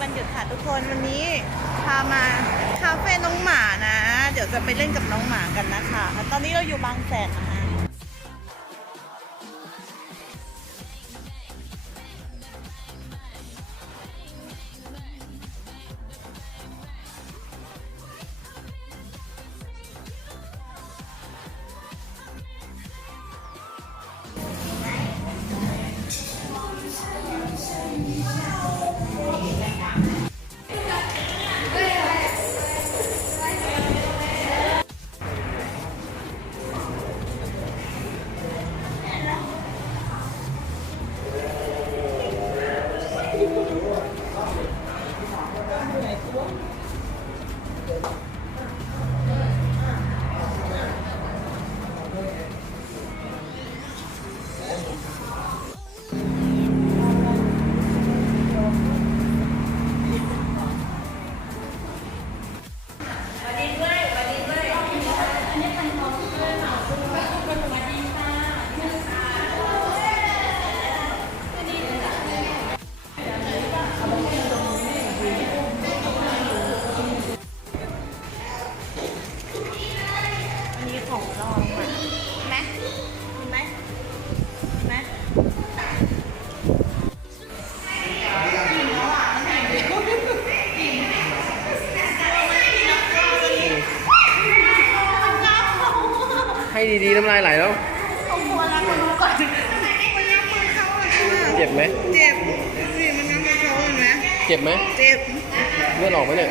วันหยุดค่ะทุกคนวันนี้พามาคาเฟ่น้องหมานะ เดี๋ยวจะไปเล่นกับน้องหมากันนะคะตอนนี้เราอยู่บางแสนนะคะของลองมาไหมไหมไหมให้ดีๆน้ำลายไหลแล้วเอาหัวล้างมือก่อนมันงับมือเขาอ่ะ เจ็บไหมเจ็บนี่มันงับมือเขาเห็นไหมเจ็บไหมเจ็บเลือดออกไหมเนี่ย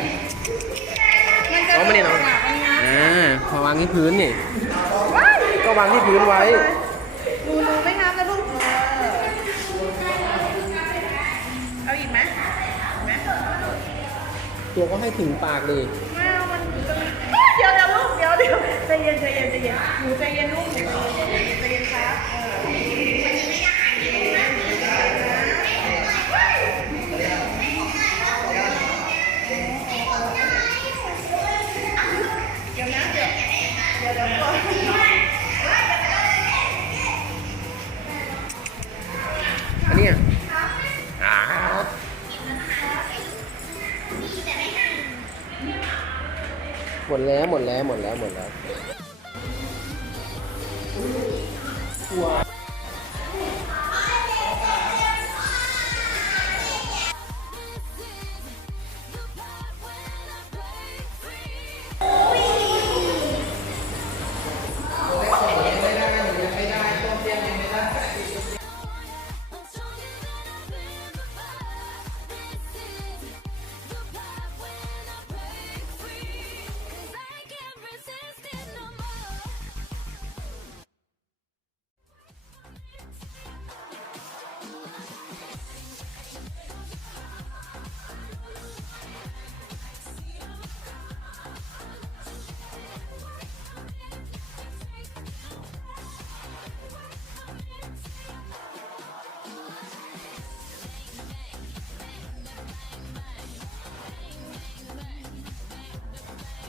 อ๋อไม่ได้เนาะพอวางที่พื้นนี่ก็วางที่พื้นไว้ดูไม่งับนะลูกเอาอีกไหมตัวก็ให้ถึงปากเลยไม่เอามันเดี๋ยวลูกเดี๋ยวใจเย็นหนูใจเย็นลูกใจเย็นครับอันนี้หมดแล้ว